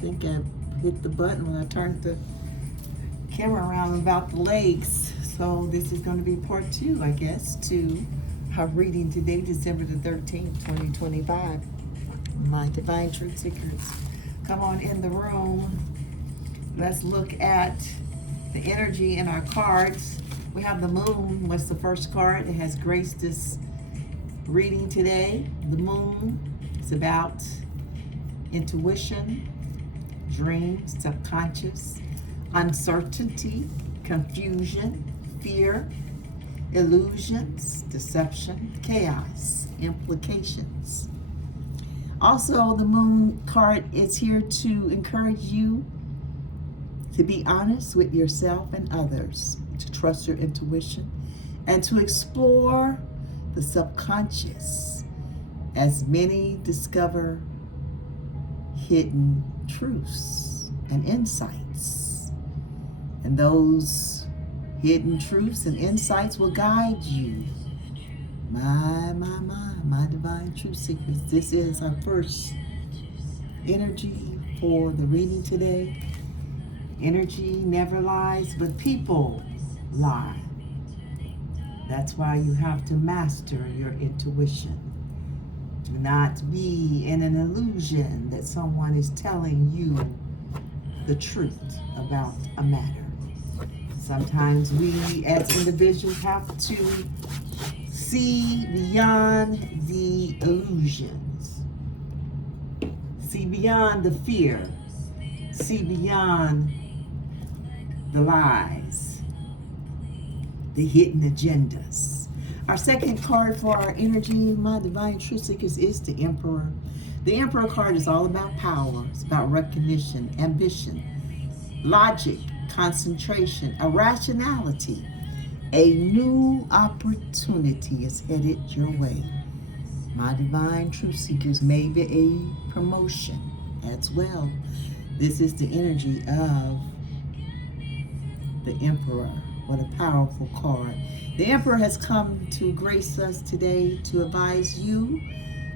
think I hit the button when I turned the camera around about the legs. So this is going to be part 2, I guess, to our reading today, December the 13th, 2025. My Divine Truth Seekers, come on in the room. Let's look at the energy in our cards. We have the moon. What's the first card? It has graced this reading today. The moon is about intuition, dreams, subconscious, uncertainty, confusion, fear, illusions, deception, chaos, implications. Also, the moon card is here to encourage you to be honest with yourself and others, to trust your intuition, and to explore the subconscious as many discover hidden truths and insights. And those hidden truths and insights will guide you. My Divine Truth Seekers. This is our first energy for the reading today. Energy never lies, but people lie. That's why you have to master your intuition. Do not be in an illusion that someone is telling you the truth about a matter. Sometimes we as individuals have to see beyond the illusions, see beyond the fear, see beyond the lies, the hidden agendas. Our second card for our energy, my Divine Truth Seekers, is the Emperor. The Emperor card is all about power. It's about recognition, ambition, logic, concentration, irrationality. A new opportunity is headed your way. My Divine Truth Seekers, maybe a promotion as well. This is the energy of the Emperor. What a powerful card. The Emperor has come to grace us today to advise you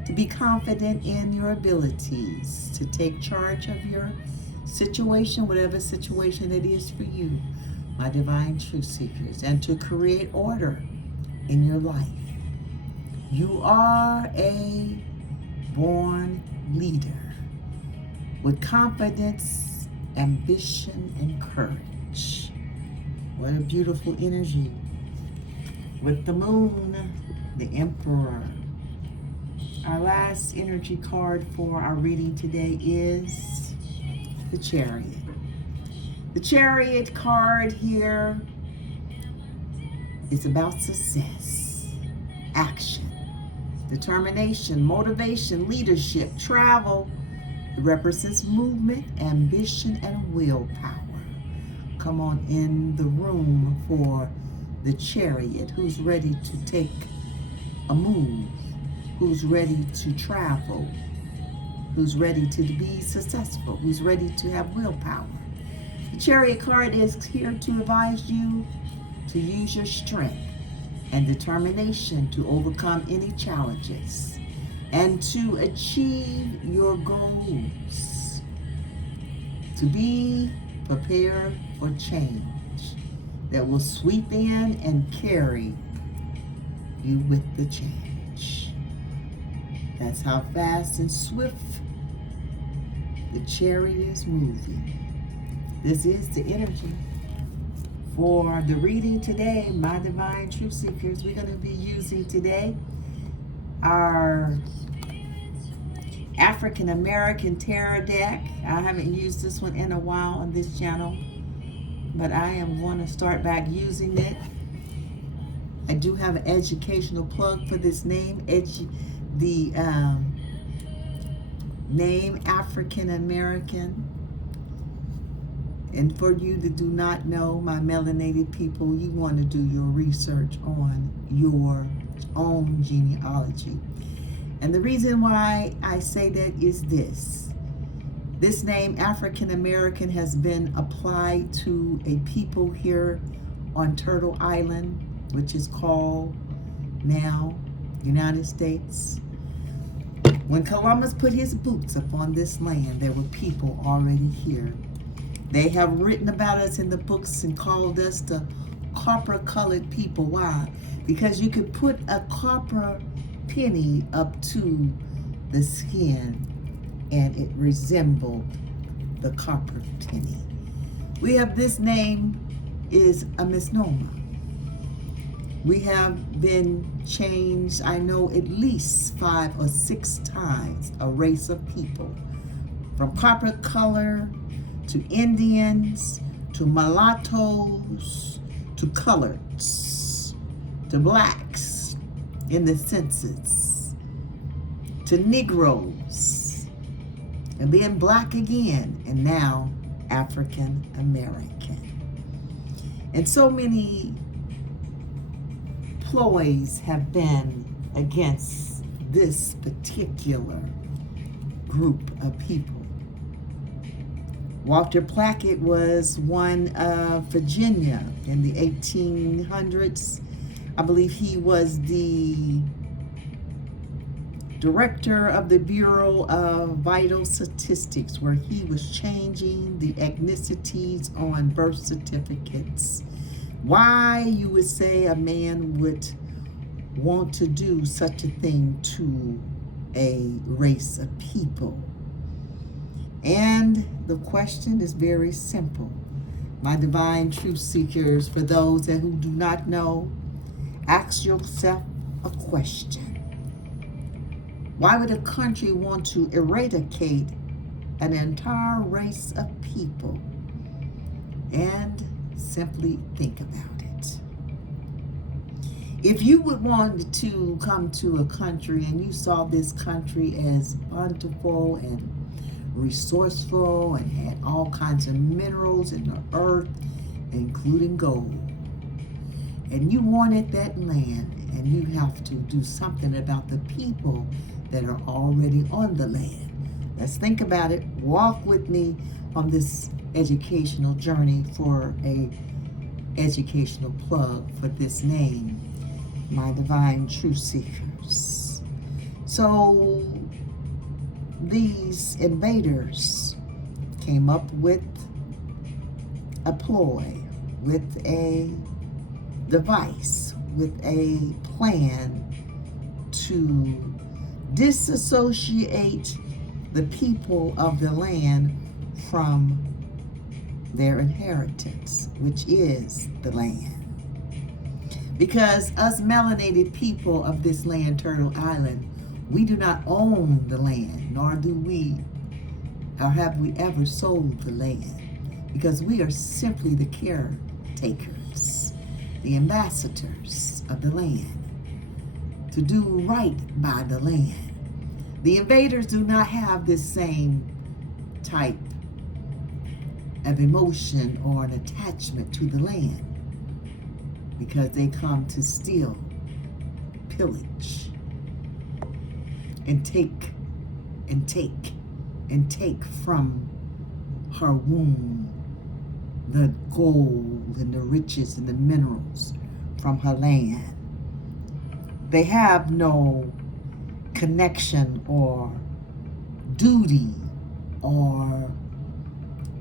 to be confident in your abilities, to take charge of your situation, whatever situation it is for you, my Divine Truth Seekers, and to create order in your life. You are a born leader with confidence, ambition, and courage. What a beautiful energy. With the moon, the Emperor. Our last energy card for our reading today is the Chariot. The Chariot card here is about success, action, determination, motivation, leadership, travel. It represents movement, ambition, and willpower. Come on in the room for the Chariot, who's ready to take a move, who's ready to travel, who's ready to be successful, who's ready to have willpower. The Chariot card is here to advise you to use your strength and determination to overcome any challenges and to achieve your goals, to be prepared for change that will sweep in and carry you with the change. That's how fast and swift the Chariot is moving. This is the energy for the reading today, my Divine Truth Seekers. We're going to be using today our African American Tarot deck. I haven't used this one in a while on this channel, but I am going to start back using it. I do have an educational plug for this name. The name African American. And for you that do not know, my melanated people, you want to do your research on your own genealogy. And the reason why I say that is this. This name, African American, has been applied to a people here on Turtle Island, which is called now United States. When Columbus put his boots upon this land, there were people already here. They have written about us in the books and called us the copper-colored people. Why? Because you could put a copper penny up to the skin and it resembled the copper penny. We have this name is a misnomer. We have been changed, I know, at least 5 or 6 times, a race of people. From copper color to Indians to mulattoes to coloreds to blacks in the census to Negroes and then black again and now African American. And so many ploys have been against this particular group of people. Walter Plackett was one of Virginia in the 1800s. I believe he was the director of the Bureau of Vital Statistics, where he was changing the ethnicities on birth certificates. Why, you would say, a man would want to do such a thing to a race of people? And the question is very simple. My divine truth seekers, for those who do not know, ask yourself a question. Why would a country want to eradicate an entire race of people? And simply think about it. If you would want to come to a country and you saw this country as bountiful and resourceful and had all kinds of minerals in the earth, including gold, and you wanted that land, and you have to do something about the people that are already on the land. Let's think about it. Walk with me on this educational journey for a educational plug for this name, my divine truth seekers. So these invaders came up with a ploy, with a device, with a plan to disassociate the people of the land from their inheritance, which is the land. Because us melanated people of this land, Turtle Island, we do not own the land, nor do we, or have we ever sold the land, because we are simply the caretakers, the ambassadors of the land, to do right by the land. The invaders do not have this same type of emotion or an attachment to the land, because they come to steal, pillage, and take from her womb the gold and the riches and the minerals from her land. They have no connection or duty or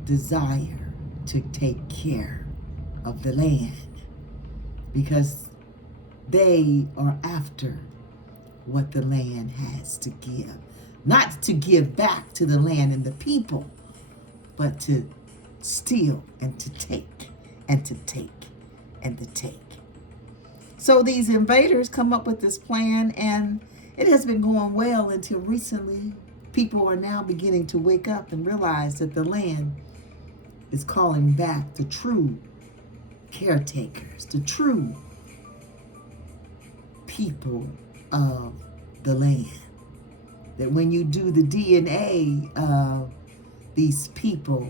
desire to take care of the land, because they are after what the land has to give. Not to give back to the land and the people, but to steal and to take and to take and to take. So these invaders come up with this plan, and it has been going well until recently. People are now beginning to wake up and realize that the land is calling back the true caretakers, the true people of the land. That when you do the DNA of these people,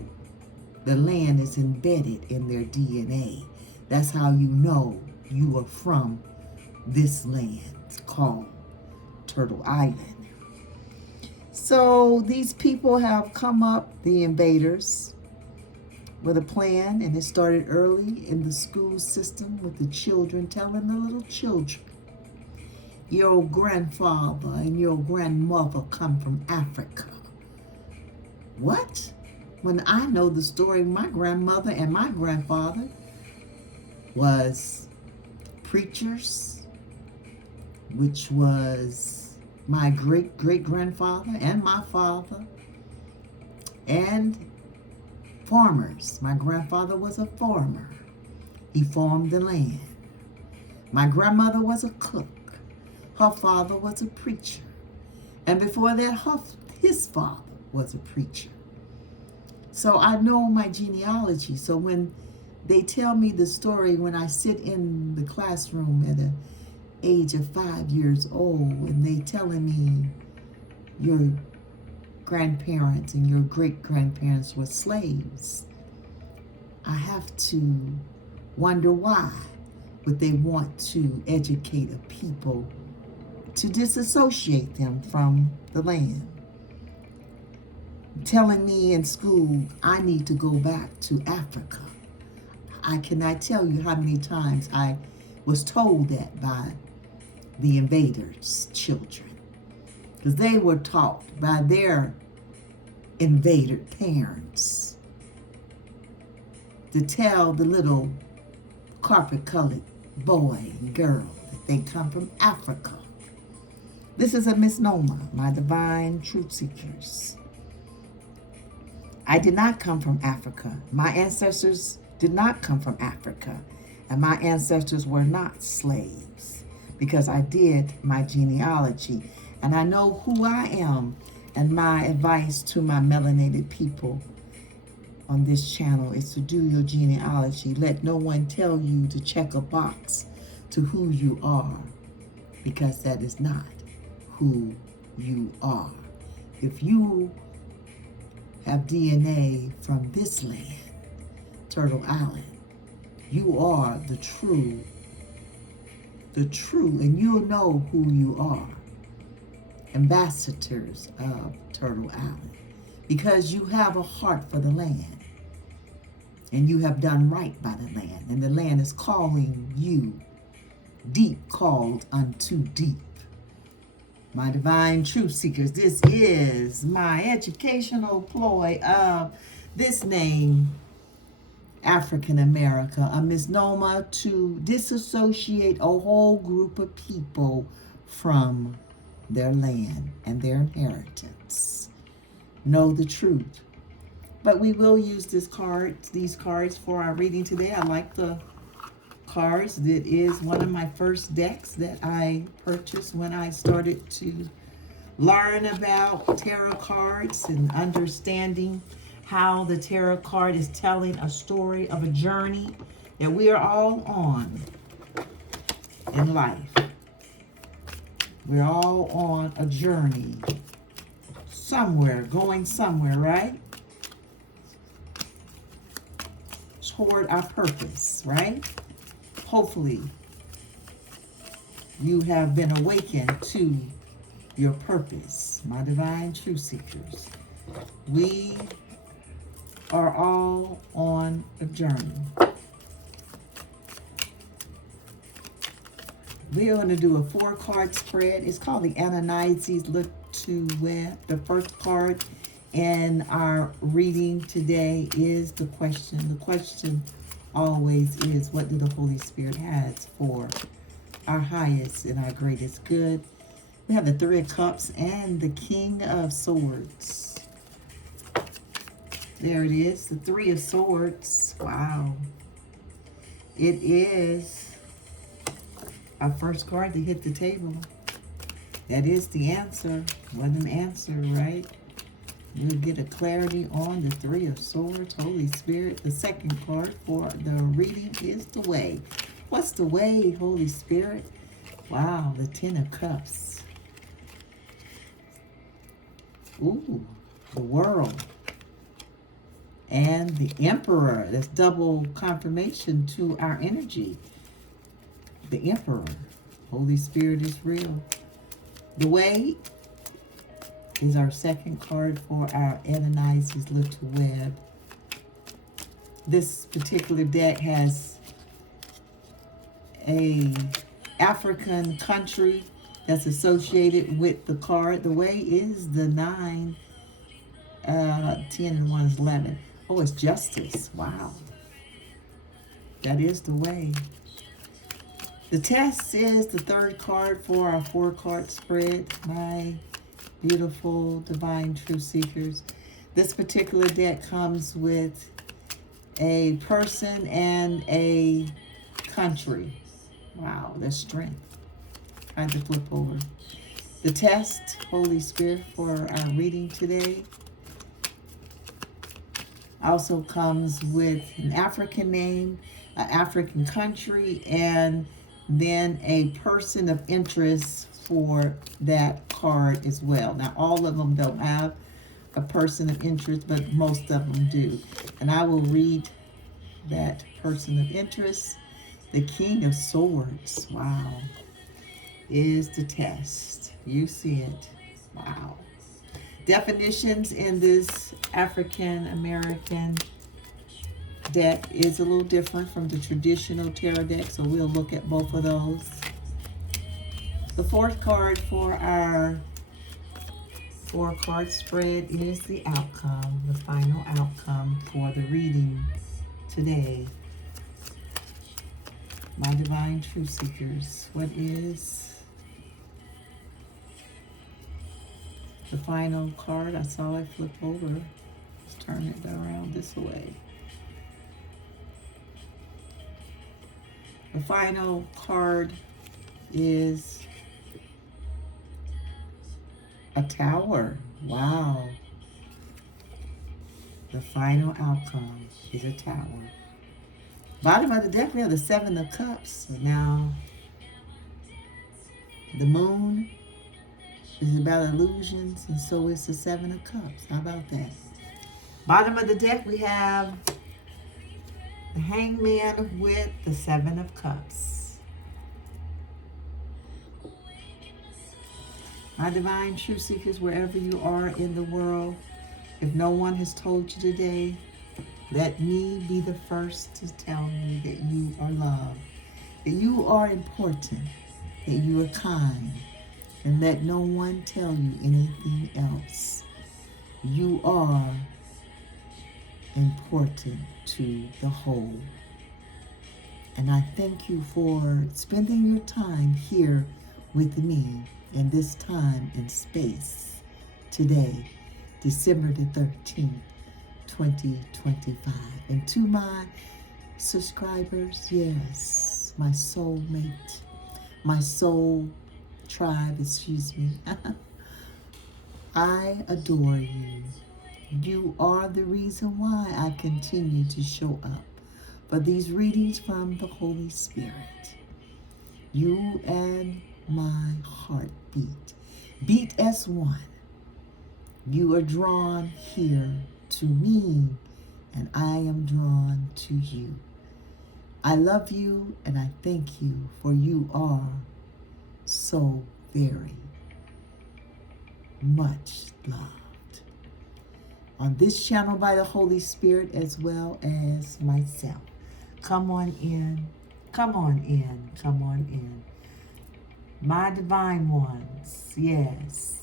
the land is embedded in their DNA. That's how you know you are from this land. It's called Turtle Island. So these people have come up, the invaders, with a plan, and it started early in the school system with the children telling the little children your grandfather and your grandmother come from Africa. What? When I know the story, my grandmother and my grandfather was preachers, which was my great-great-grandfather and my father, and farmers. My grandfather was a farmer. He farmed the land. My grandmother was a cook. Her father was a preacher. And before that, his father was a preacher. So I know my genealogy. So when they tell me the story, when I sit in the classroom at the age of 5 years old, and they telling me your grandparents and your great-grandparents were slaves, I have to wonder why would they want to educate a people to disassociate them from the land. Telling me in school I need to go back to Africa. I cannot tell you how many times I was told that by the invaders' children, because they were taught by their invader parents to tell the little carpet-colored boy and girl that they come from Africa. This is a misnomer, my divine truth seekers. I did not come from Africa. My ancestors did not come from Africa, and my ancestors were not slaves, because I did my genealogy, and I know who I am. And my advice to my melanated people on this channel is to do your genealogy. Let no one tell you to check a box to who you are, because that is not who you are. If you have DNA from this land, Turtle Island, you are the true, and you'll know who you are. Ambassadors of Turtle Island, because you have a heart for the land, and you have done right by the land, and the land is calling you. Deep called unto deep. My divine truth seekers, this is my educational ploy of this name, African America, a misnomer to disassociate a whole group of people from their land and their inheritance. Know the truth. But we will use these cards for our reading today. I like the cards. That is one of my first decks that I purchased when I started to learn about tarot cards and understanding how the tarot card is telling a story of a journey that we are all on in life. We're all on a journey somewhere, going somewhere, right? Toward our purpose, right? Hopefully, you have been awakened to your purpose, my divine truth seekers. We are all on a journey. We're going to do a 4-card spread. It's called the Ananises Look to Web. The first card in our reading today is the question. The question always is, what do the Holy Spirit has for our highest and our greatest good? We have the 3 of Cups and the King of Swords. There it is, the 3 of Swords. Wow. It is our first card to hit the table. That is the answer. What an answer, right? We'll get a clarity on the 3 of Swords, Holy Spirit. The second card for the reading is the Way. What's the way, Holy Spirit? Wow, the 10 of Cups. Ooh, the World. And the Emperor. That's double confirmation to our energy. The Emperor. Holy Spirit is real. The Way is our second card for our Ananises Look to Web. This particular deck has a African country that's associated with the card. The way is the 9, 10, and 1 is 11. Oh, it's justice. Wow. That is the way. The test is the 3rd card for our 4-card spread. My beautiful divine truth seekers. This particular deck comes with a person and a country. Wow, that's strength. Trying to flip over. The test, Holy Spirit, for our reading today also comes with an African name, an African country, and then a person of interest for that card as well. Now, all of them don't have a person of interest, but most of them do. And I will read that person of interest. The King of Swords, wow, is the test. You see it. Wow. Definitions in this African American deck is a little different from the traditional tarot deck, so we'll look at both of those. The 4th card for our 4-card spread is the outcome, the final outcome for the reading today. My divine truth seekers, what is the final card? I saw it flip over. Let's turn it around this way. The final card is a Tower. Wow. The final outcome is a Tower. Bottom of the deck, we have the 7 of Cups. Now, the Moon is about illusions, and so is the 7 of Cups. How about that? Bottom of the deck, we have the Hangman with the 7 of Cups. My divine truth seekers, wherever you are in the world, if no one has told you today, let me be the first to tell you that you are loved, that you are important, that you are kind, and let no one tell you anything else. You are important to the whole. And I thank you for spending your time here with me in this time and space today, December the 13th. 2025. And to my subscribers, yes, my soulmate, my soul tribe, excuse me, I adore you. You are the reason why I continue to show up for these readings from the Holy Spirit. You and my heart beat as one. You are drawn here to me, and I am drawn to you. I love you, and I thank you, for you are so very much loved. On this channel by the Holy Spirit, as well as myself. Come on in, come on in, come on in. My divine ones, yes.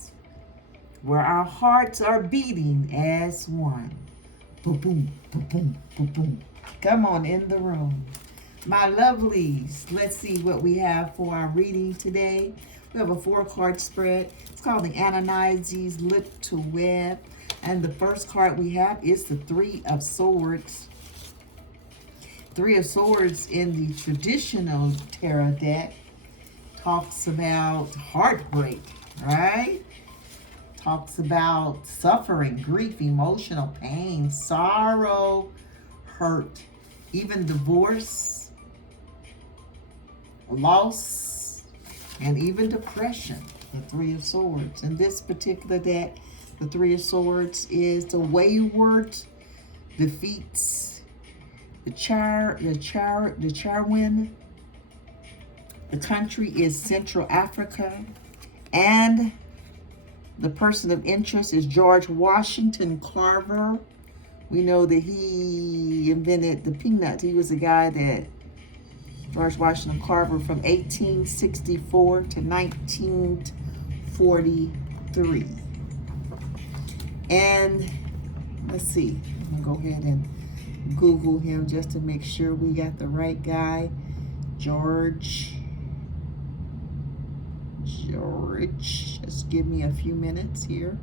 Where our hearts are beating as one. Boom, boom, boom, boom, boom, boom. Come on in the room. My lovelies, let's see what we have for our reading today. We have a 4-card spread. It's called the Ananises Lip to Web. And the first card we have is the 3 of Swords. 3 of Swords in the traditional tarot deck talks about heartbreak, right? Talks about suffering, grief, emotional pain, sorrow, hurt, even divorce, loss, and even depression. The 3 of Swords. In this particular deck, the 3 of Swords is the wayward, defeats, the Charwin. The country is Central Africa, and the person of interest is George Washington Carver. We know that he invented the peanut. He was the guy that George Washington Carver from 1864 to 1943. And let's see, I'm gonna go ahead and Google him just to make sure we got the right guy. George, just give me a few minutes here.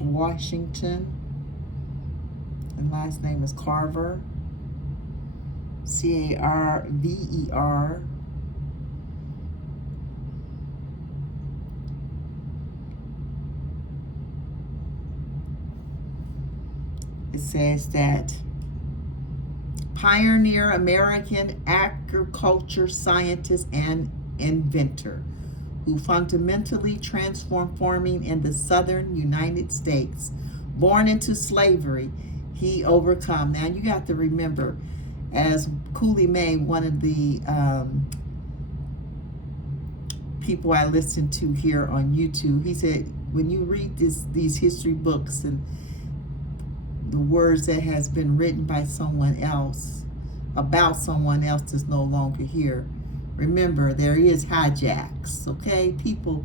Washington, and last name is Carver, Carver. It says that pioneer American agriculture scientist and inventor who fundamentally transformed farming in the southern United States. Born into slavery, he overcome. Now you got to remember, as Cooley May, one of the people I listen to here on YouTube, he said, when you read these history books and the words that has been written by someone else about someone else that's no longer here, remember there is hijacks, okay? People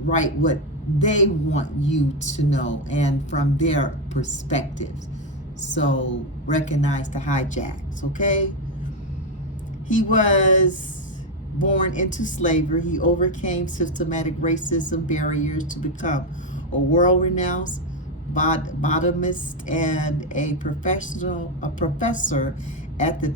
write what they want you to know and from their perspectives. So recognize the hijacks, okay? He was born into slavery. He overcame systematic racism barriers to become a world-renowned botanist and a professor at the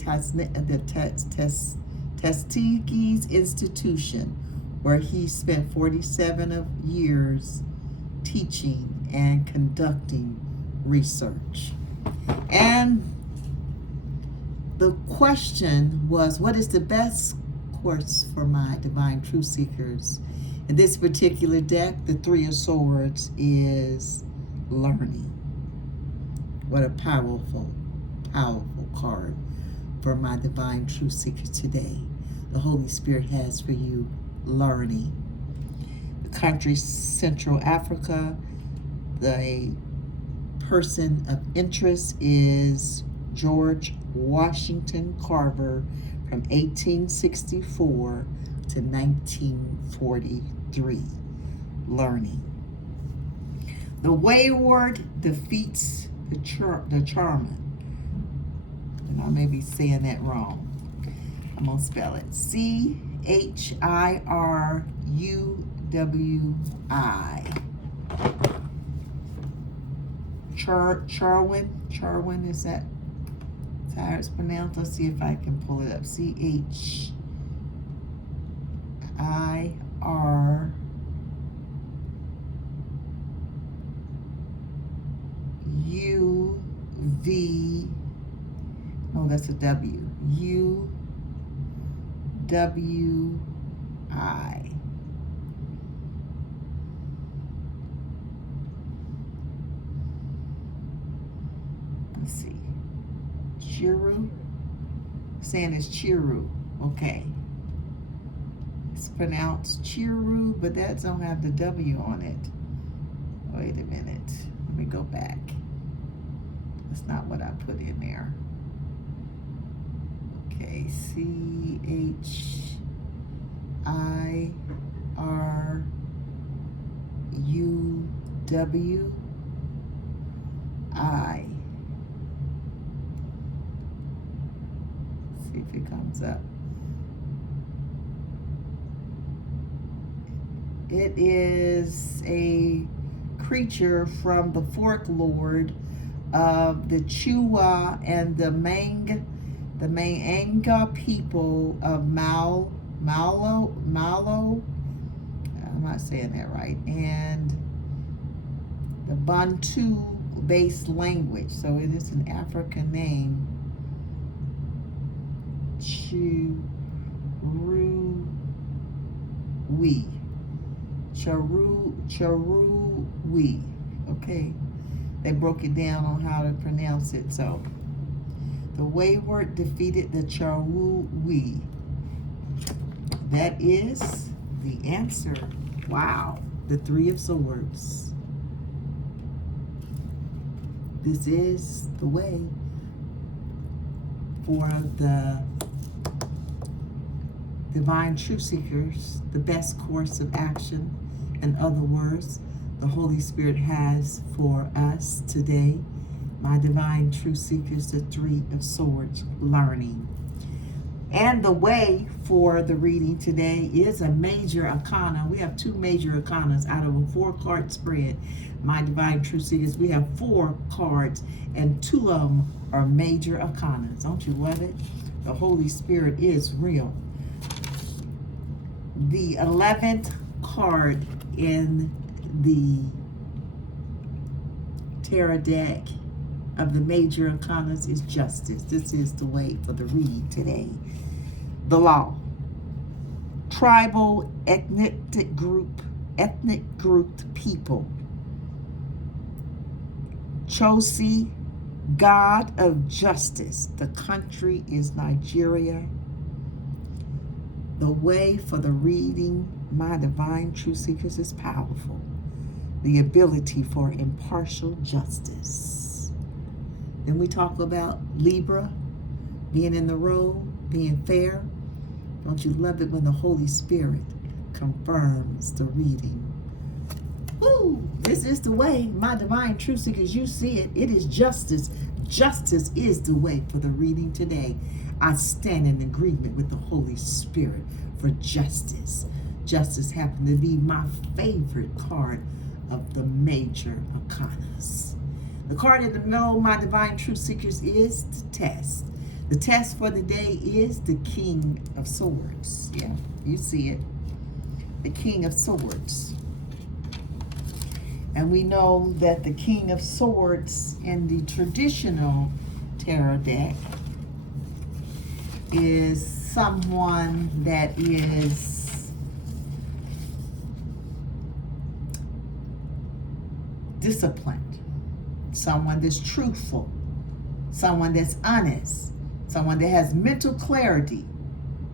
Tuskegee Institution, where he spent 47 years teaching and conducting research. And the question was, what is the best course for my divine truth seekers? In this particular deck, the Three of Swords is learning. What a powerful, powerful card for my divine truth seekers today. The Holy Spirit has for you learning. The country Central Africa. The person of interest is George Washington Carver from 1864 to 1943. Learning. The wayward defeats the charming. And I may be saying that wrong. I'm going to spell it. Chiruwi. Charwin, is that how it's pronounced? Let's see if I can pull it up. Chiruvi. Oh, that's a W. UWI. Let's see. Chiru. Saying it's Chiru. Okay. It's pronounced Chiru, but that don't have the W on it. Wait a minute. Let me go back. That's not what I put in there. Okay, Chiruwi. See if it comes up. It is a creature from the folklore of the Chua and the Maanga people of Malo, I'm not saying that right, and the Bantu-based language. So it is an African name. Chiruwi. Okay. They broke it down on how to pronounce it. So the wayward defeated the Chiruwi. That is the answer. Wow. The Three of Swords. This is the way for the Divine Truth Seekers, the best course of action. In other words, the Holy Spirit has for us today, my Divine Truth Seekers, the Three of Swords, learning. And the way for the reading today is a major arcana. We have two major arcanas out of a 4-card spread. My Divine Truth Seekers, we have 4 cards, and 2 of them are major arcanas. Don't you love it? The Holy Spirit is real. The 11th card in the tarot deck of the major arcanas is justice. This is the way for the reading today. The law. Tribal, ethnic grouped people. Chosi, God of justice. The country is Nigeria. The way for the reading, my Divine Truth Seekers, is powerful. The ability for impartial justice. Then we talk about Libra, being in the role, being fair. Don't you love it when the Holy Spirit confirms the reading? Woo! This is the way, my Divine Truth Seekers, you see it. It is justice. Justice is the way for the reading today. I stand in agreement with the Holy Spirit for justice. Justice happened to be my favorite card of the major arcanas. The card in the middle, my Divine Truth Seekers, is the test. The test for the day is the King of Swords. Yeah, you see it. The King of Swords. And we know that the King of Swords in the traditional tarot deck is someone that is disciplined, someone that's truthful, someone that's honest, someone that has mental clarity,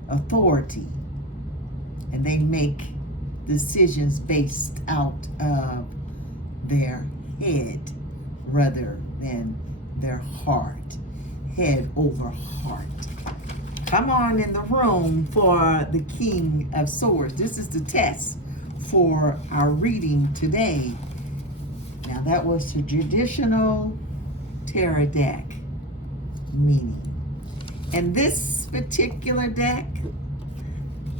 authority, and they make decisions based out of their head rather than their heart. Head over heart. Come on in the room for the King of Swords. This is the test for our reading today. Now that was the traditional tarot deck meaning. And this particular deck,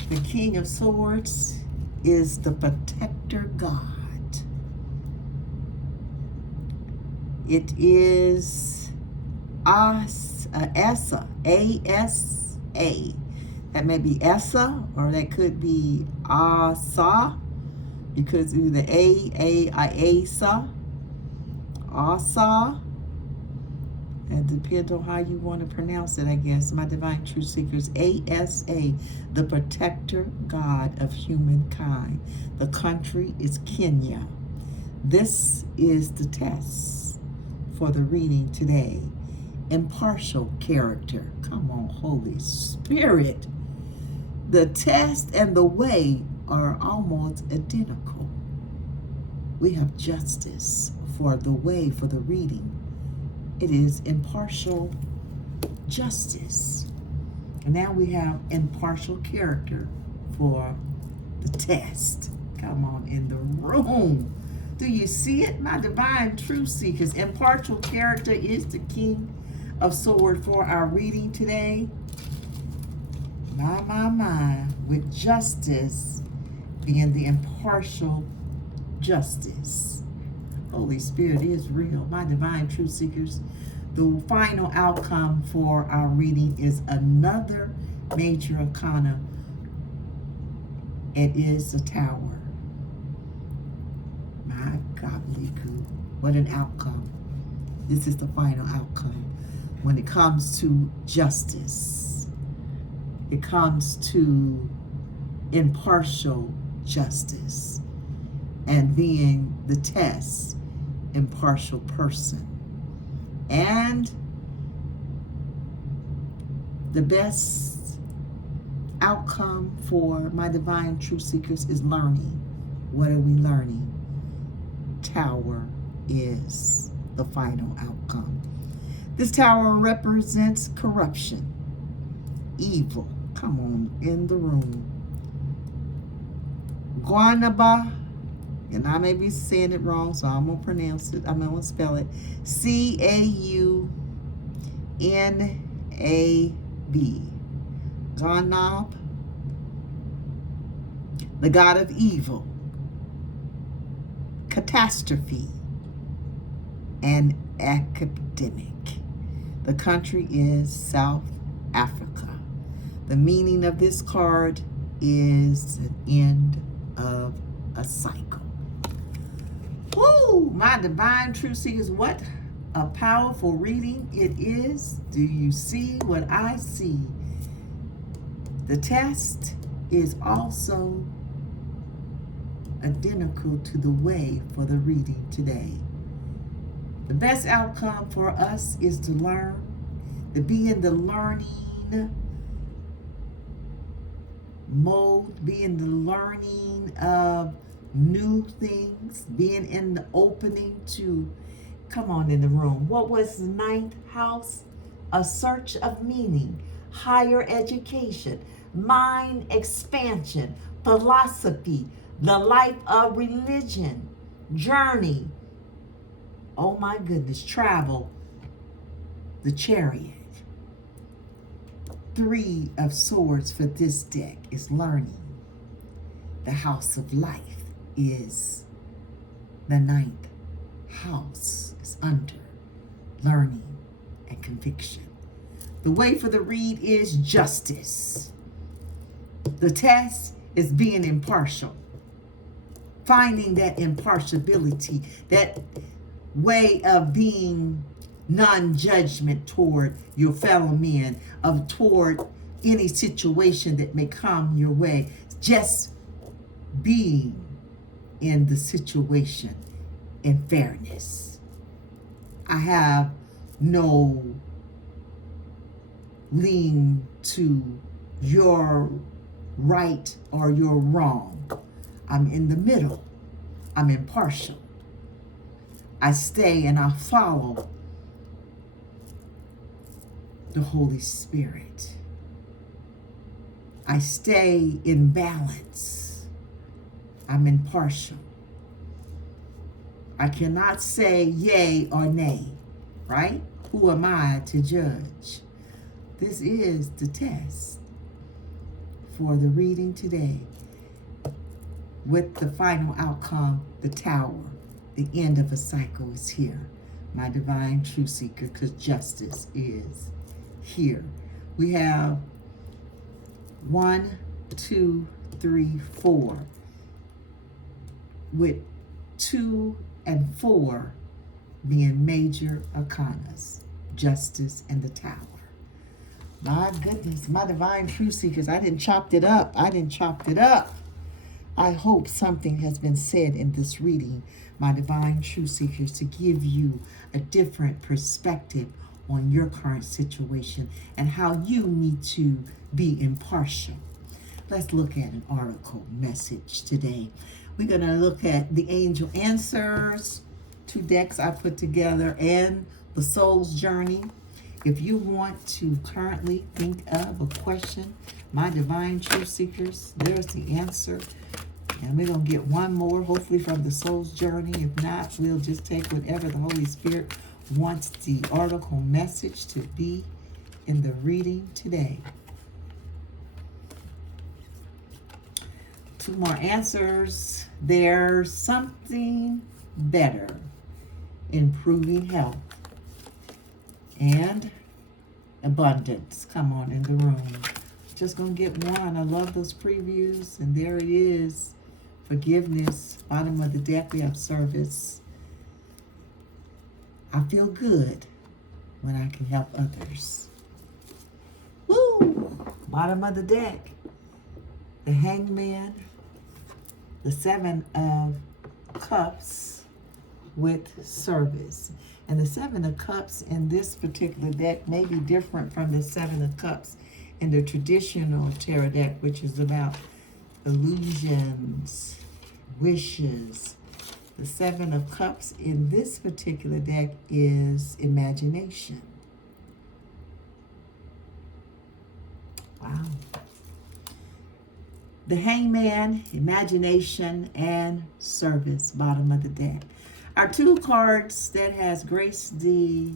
the King of Swords, is the protector god. It is Asa, A-S-A. That may be Asa, or that could be Asa, because either Asa, Asa. It depends on how you want to pronounce it, I guess. My Divine Truth Seekers, ASA, the protector god of humankind. The country is Kenya. This is the test for the reading today. Impartial character. Come on, Holy Spirit. The test and the way are almost identical. We have justice for the way for the reading. It is impartial justice. And now we have impartial character for the test. Come on in the room. Do you see it? My Divine Truth Seekers, impartial character is the King of Swords for our reading today. My, with justice being the impartial justice. Holy Spirit is real. My Divine Truth Seekers, the final outcome for our reading is another major arcana. It is the Tower. My godly group. What an outcome. This is the final outcome. When it comes to justice, it comes to impartial justice, and being the test, impartial person. And the best outcome for my Divine Truth Seekers is learning. What are we learning? Tower is the final outcome. This tower represents corruption, evil. Come on in the room. Guanaba, and I may be saying it wrong, so I'm gonna pronounce it. I'm gonna spell it Caunab. Ganab, the god of evil, catastrophe, and academic. The country is South Africa. The meaning of this card is an end of a cycle. Woo! My divine truth seekers, what a powerful reading it is. Do you see what I see? The test is also identical to the way for the reading today. The best outcome for us is to learn, to be in the learning mode, be in the learning of new things, being in the opening to, come on in the room. What was the ninth house? A search of meaning, higher education, mind expansion, philosophy, the life of religion, journey, oh my goodness, travel, the chariot. 3 of swords for this deck is learning. The house of life is the 9th house, is under learning and conviction. The way for the read is justice. The test is being impartial, finding that impartiality, that way of being non-judgment toward your fellow men, toward any situation that may come your way. Just being in the situation in fairness. I have no lean to your right or your wrong. I'm in the middle. I'm impartial. I stay and I follow the Holy Spirit. I stay in balance. I'm impartial. I cannot say yay or nay, right? Who am I to judge? This is the test for the reading today, with the final outcome, the tower. The end of a cycle is here. My divine truth seeker, because justice is here. We have 1, 2, 3, 4, with 2 and 4 being major arcanas, justice and the tower. My goodness, my divine truth seekers, I didn't chop it up. I hope something has been said in this reading, my divine truth seekers, to give you a different perspective on your current situation and how you need to be impartial. Let's look at an oracle message today. We're going to look at the angel answers, 2 decks I put together, and the soul's journey. If you want to currently think of a question, my divine truth seekers, there's the answer. And we're going to get one more, hopefully from the soul's journey. If not, we'll just take whatever the Holy Spirit wants the oracle message to be in the reading today. 2 more answers. There's something better, improving health and abundance. Come on in the room. Just gonna get one. I love those previews, and there it is. Forgiveness. Bottom of the deck, we have service. I feel good when I can help others. Woo! Bottom of the deck, the hangman, the 7 of cups with service. And the 7 of cups in this particular deck may be different from the 7 of cups in the traditional tarot deck, which is about illusions, wishes. The 7 of cups in this particular deck is imagination. The Hangman, imagination, and service, bottom of the deck. Our two cards that has graced the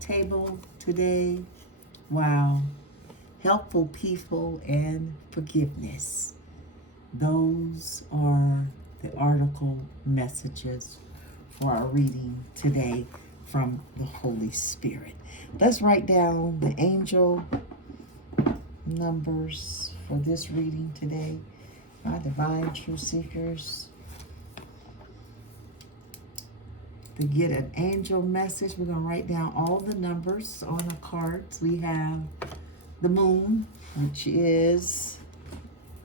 table today, wow, helpful people and forgiveness. Those are the article messages for our reading today from the Holy Spirit. Let's write down the angel numbers for this reading today. My divine truth seekers, to get an angel message, we're going to write down all the numbers on the cards. We have the moon, which is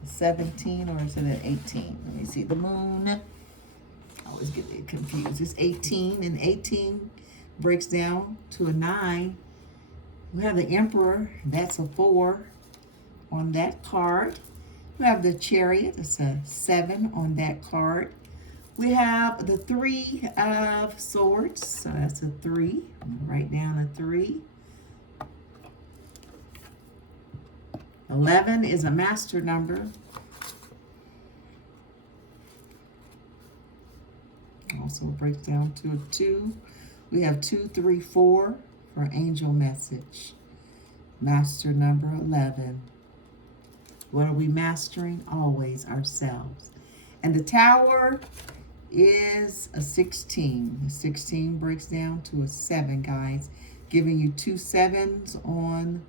17, or is it an 18? Let me see. The moon, I always get it confused. It's 18, and 18 breaks down to a 9. We have the Emperor, that's a 4 on that card. We have the Chariot, it's a 7 on that card. We have the 3 of Swords, so that's a 3. I'm gonna write down a 3. 11 is a master number. Also breaks down to a 2. We have 2, 3, 4 for angel message. Master number 11. What are we mastering? Always ourselves. And the Tower is a 16. The 16 breaks down to a 7, guys, giving you 2 7s on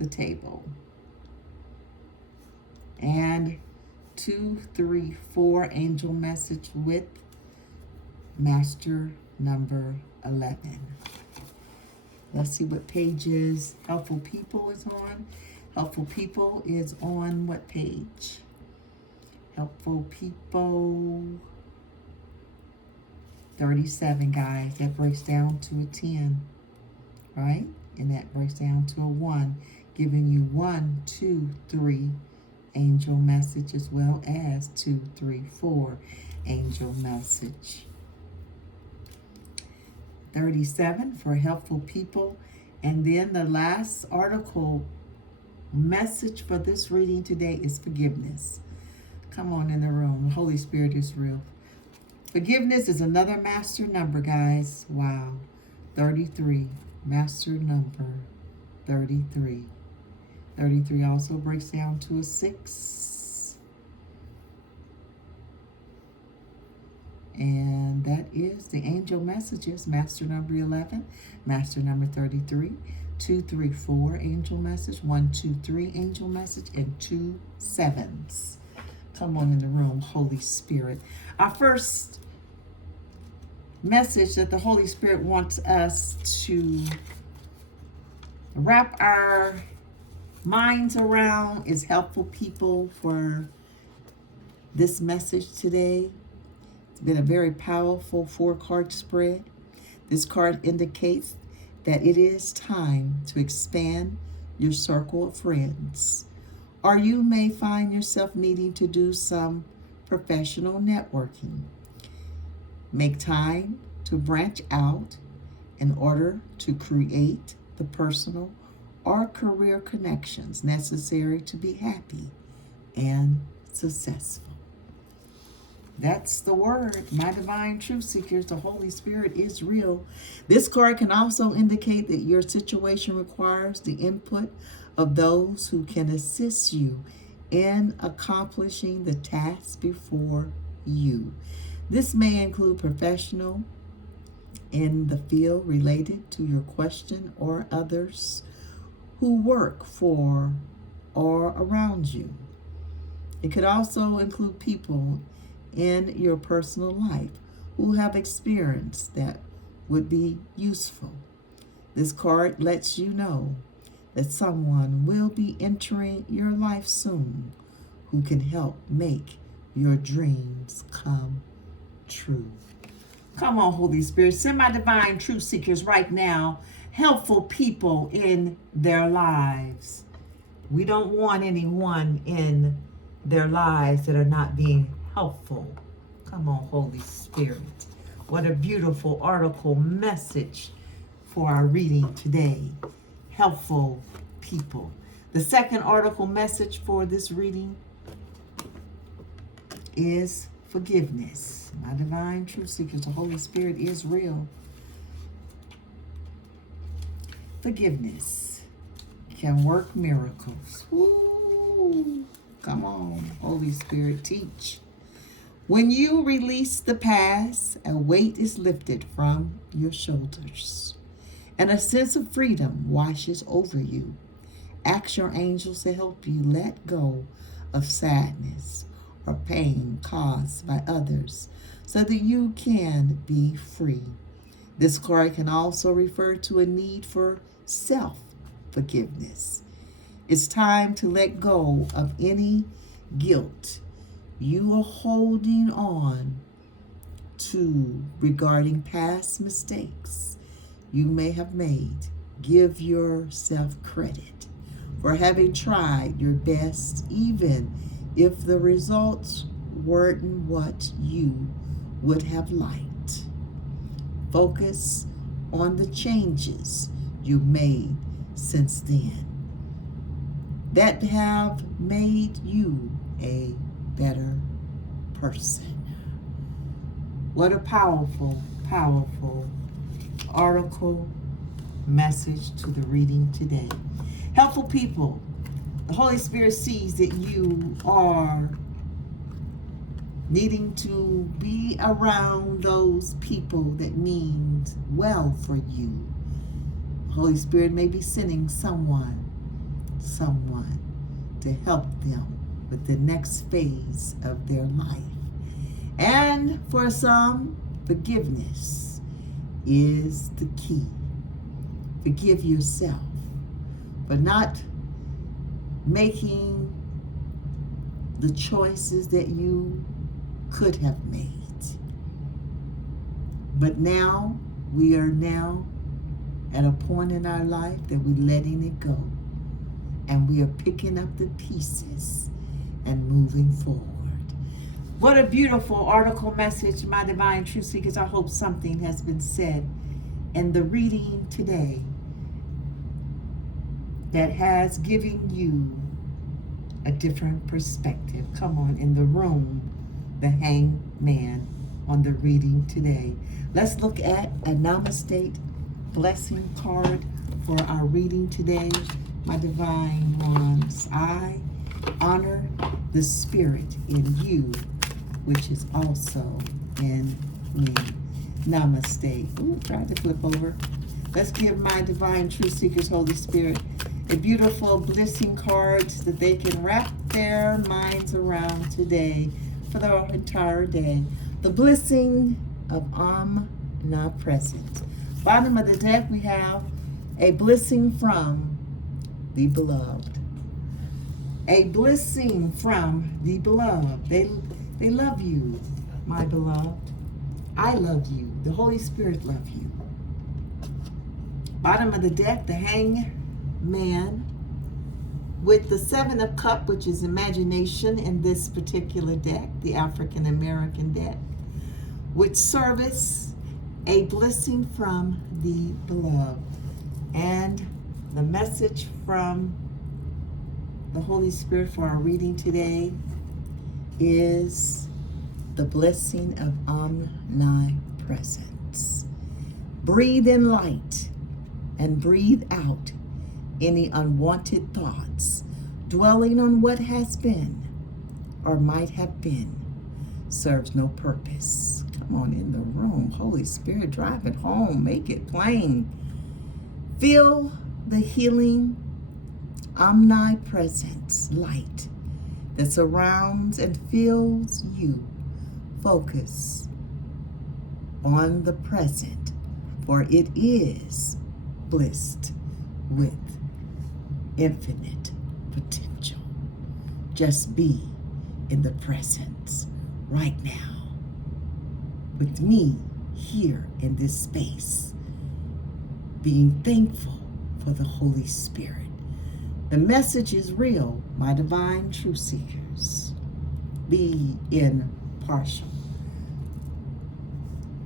the table. And 2, 3, 4 angel message with master number 11. Let's see what pages Helpful People is on. Helpful People is on what page? Helpful People 37, guys. That breaks down to a 10, right? And that breaks down to a 1, giving you 1, 2, 3 angel message, as well as 2, 3, 4 angel message. 37 for Helpful People. And then the last article message for this reading today is forgiveness. Come on in the room. The Holy Spirit is real. Forgiveness is another master number, guys. Wow. 33. Master number 33. 33 also breaks down to a 6. And that is the angel messages. Master number 11, master number 33, 2, 3, 4 angel message, 1, 2, 3 angel message, and 2 7s. Come on in the room, Holy Spirit. Our first message that the Holy Spirit wants us to wrap our minds around is Helpful People for this message today. It's been a very powerful 4-card spread. This card indicates that it is time to expand your circle of friends, or you may find yourself needing to do some professional networking. Make time to branch out in order to create the personal or career connections necessary to be happy and successful. That's the word. My divine truth seekers, the Holy Spirit is real. This card can also indicate that your situation requires the input of those who can assist you in accomplishing the task before you. This may include professional in the field related to your question, or others who work for or around you. It could also include people in your personal life who have experience that would be useful. This card lets you know that someone will be entering your life soon who can help make your dreams come true. Come on, Holy Spirit. Send my divine truth seekers right now helpful people in their lives. We don't want anyone in their lives that are not being helpful. Come on, Holy Spirit. What a beautiful article message for our reading today. Helpful people. The second article message for this reading is forgiveness. My divine truth seekers, the Holy Spirit is real. Forgiveness can work miracles. Ooh, come on, Holy Spirit, teach. When you release the past, a weight is lifted from your shoulders, and a sense of freedom washes over you. Ask your angels to help you let go of sadness or pain caused by others so that you can be free. This card can also refer to a need for self-forgiveness. It's time to let go of any guilt you are holding on to regarding past mistakes you may have made. Give yourself credit for having tried your best, even if the results weren't what you would have liked. Focus on the changes you made since then that have made you a better person. What a powerful, powerful article message to the reading today. Helpful people, the Holy Spirit sees that you are needing to be around those people that mean well for you. The Holy Spirit may be sending someone to help them with the next phase of their life. And for some, forgiveness is the key. Forgive yourself for not making the choices that you could have made. But now, we are now at a point in our life that we're letting it go. And we are picking up the pieces and moving forward. What a beautiful article message, my divine truth seekers. I hope something has been said in the reading today that has given you a different perspective. Come on, in the room, the hangman on the reading today. Let's look at a Namaste blessing card for our reading today. My divine ones, I honor the spirit in you, which is also in me. Namaste. Ooh, try to flip over. Let's give my divine truth seekers, Holy Spirit, a beautiful blessing card that they can wrap their minds around today for the entire day. The blessing of omnipresence. Bottom of the deck, we have a blessing from the beloved. A blessing from the beloved. They love you, my beloved. I love you. The Holy Spirit loves you. Bottom of the deck, the hangman with the Seven of Cups, which is imagination in this particular deck, the African American deck, with service, a blessing from the beloved. And the message from the Holy Spirit for our reading today is the blessing of omnipresence. Breathe in light and breathe out any unwanted thoughts, dwelling on what has been or might have been serves no purpose. Come on in the room. Holy Spirit, drive it home. Make it plain. Feel the healing omnipresence light that surrounds and fills you. Focus on the present, for it is blessed with infinite potential. Just be in the presence right now with me here in this space, being thankful for the Holy Spirit. The message is real, my divine truth seekers. Be impartial.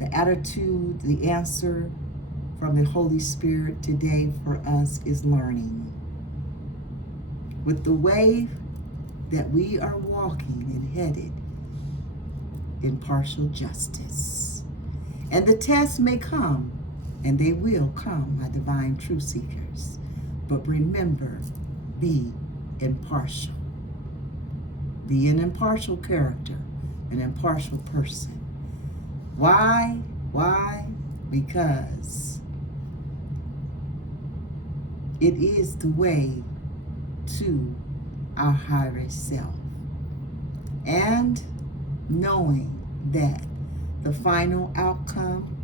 The attitude, the answer from the Holy Spirit today for us is learning. with the way that we are walking and headed in partial justice. And the tests may come, and they will come, my divine truth seekers. But remember, be impartial. Be an impartial character, an impartial person. Why? Why? Because it is the way to our highest self. And knowing that the final outcome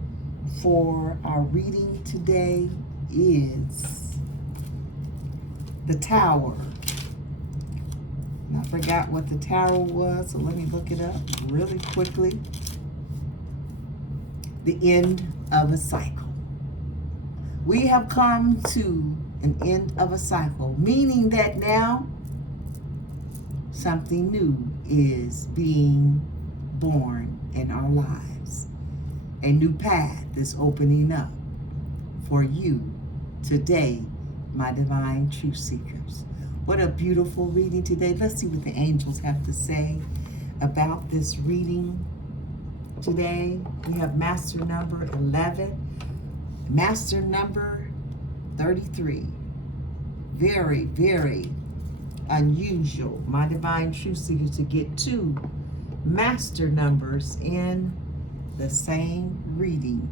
for our reading today is the Tower. And I forgot what the Tower was, so let me look it up really quickly. The end of a cycle. We have come to an end of a cycle, meaning that now something new is being born in our lives. A new path is opening up for you today, my divine truth seekers. What a beautiful reading today. Let's see what the angels have to say about this reading today. We have master number 11, master number 33. Very, very unusual, my divine truth seekers, to get two master numbers in the same reading.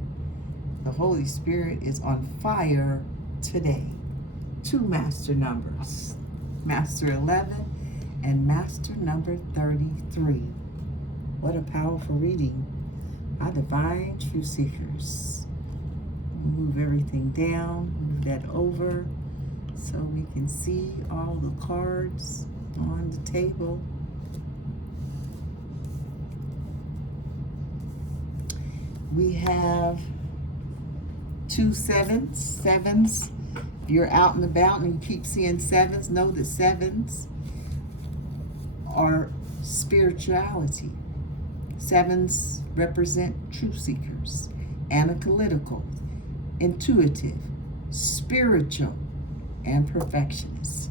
The Holy Spirit is on fire today. Two master numbers, master 11 and master number 33. What a powerful reading, my divine truth seekers. Move everything down, move that over so we can see all the cards on the table. We have 2 sevens. Sevens, if you're out and about and you keep seeing sevens, know that sevens are spirituality. Sevens represent truth seekers, analytical, intuitive, spiritual, and perfectionists.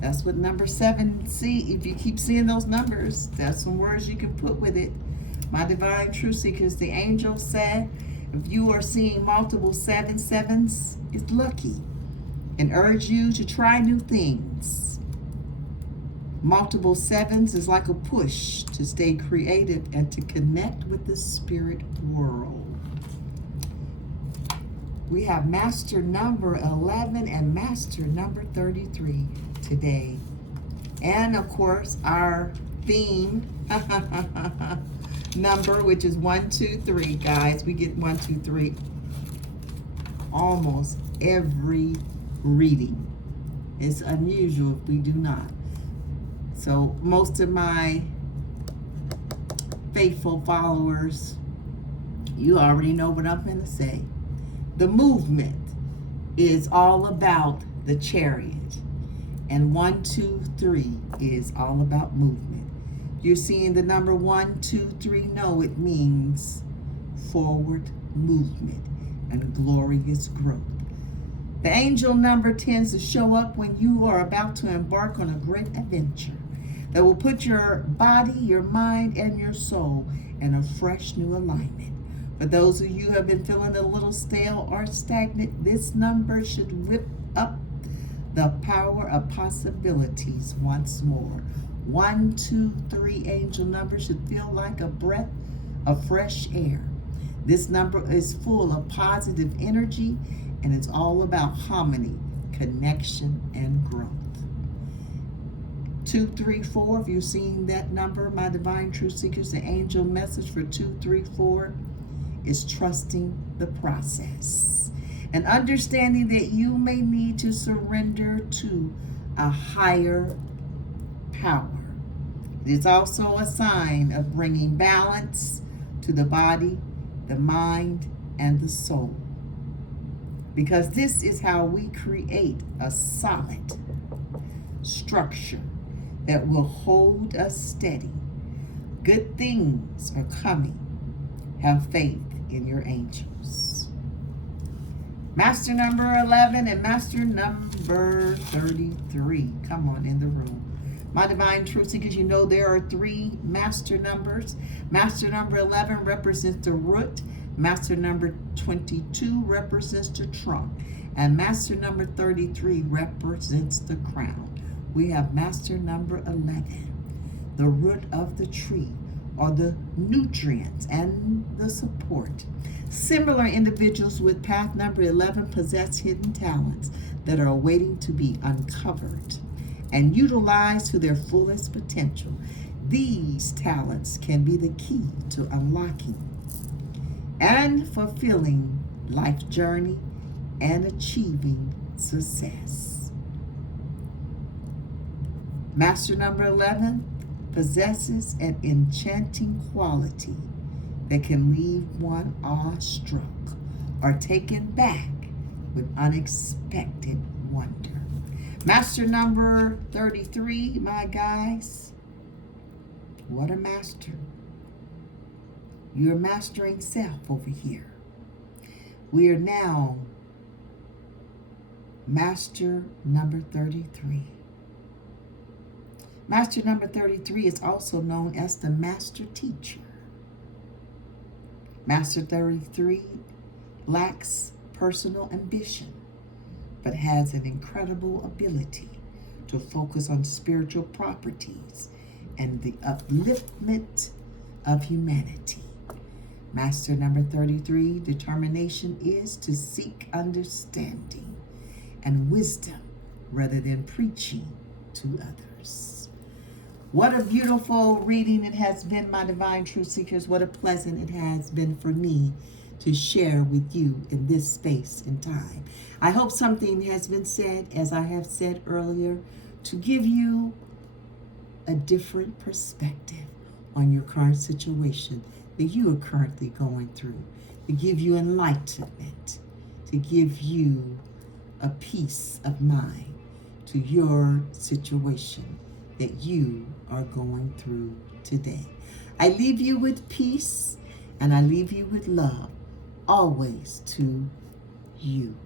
That's what number 7 see. If you keep seeing those numbers, that's some words you can put with it. My divine truth seekers, the angel said, if you are seeing multiple 7s, it's lucky, and urge you to try new things. Multiple 7s is like a push to stay creative and to connect with the spirit world. We have master number 11 and master number 33 today. And of course, our theme number, which is 1, 2, 3, guys. We get 1, 2, 3 almost every reading. It's unusual if we do not. So most of my faithful followers, you already know what I'm going to say. The movement is all about the Chariot. And 1, 2, 3 is all about movement. You're seeing the number 1, 2, 3. No, it means forward movement and glorious growth. The angel number tends to show up when you are about to embark on a great adventure that will put your body, your mind, and your soul in a fresh new alignment. For those of you who have been feeling a little stale or stagnant, this number should whip up the power of possibilities once more. 1, 2, 3 angel number should feel like a breath of fresh air. This number is full of positive energy, and it's all about harmony, connection, and growth. 2, 3, 4, if you've seen that number, my divine truth seekers, the angel message for 2, 3, 4 is trusting the process and understanding that you may need to surrender to a higher power. It is also a sign of bringing balance to the body, the mind, and the soul. Because this is how we create a solid structure that will hold us steady. Good things are coming. Have faith in your angels. Master number 11 and master number 33. Come on in the room. My divine truth seekers, you know there are 3 master numbers. Master number 11 represents the root. Master number 22 represents the trunk. And master number 33 represents the crown. We have master number 11, the root of the tree, or the nutrients and the support. Similar individuals with path number 11 possess hidden talents that are waiting to be uncovered and utilized to their fullest potential. These talents can be the key to unlocking and fulfilling life journey and achieving success. Master number 11 possesses an enchanting quality that can leave one awestruck or taken back with unexpected wonder. Master number 33, my guys, what a master. You're mastering self over here. We are now master number 33. Master number 33 is also known as the master teacher. Master 33 lacks personal ambition, but has an incredible ability to focus on spiritual properties and the upliftment of humanity. Master number 33 determination is to seek understanding and wisdom rather than preaching to others. What a beautiful reading it has been, my divine truth seekers. What a pleasant it has been for me to share with you in this space and time. I hope something has been said, as I have said earlier, to give you a different perspective on your current situation that you are currently going through, to give you enlightenment, to give you a peace of mind to your situation that you are going through today. I leave you with peace and I leave you with love, always to you.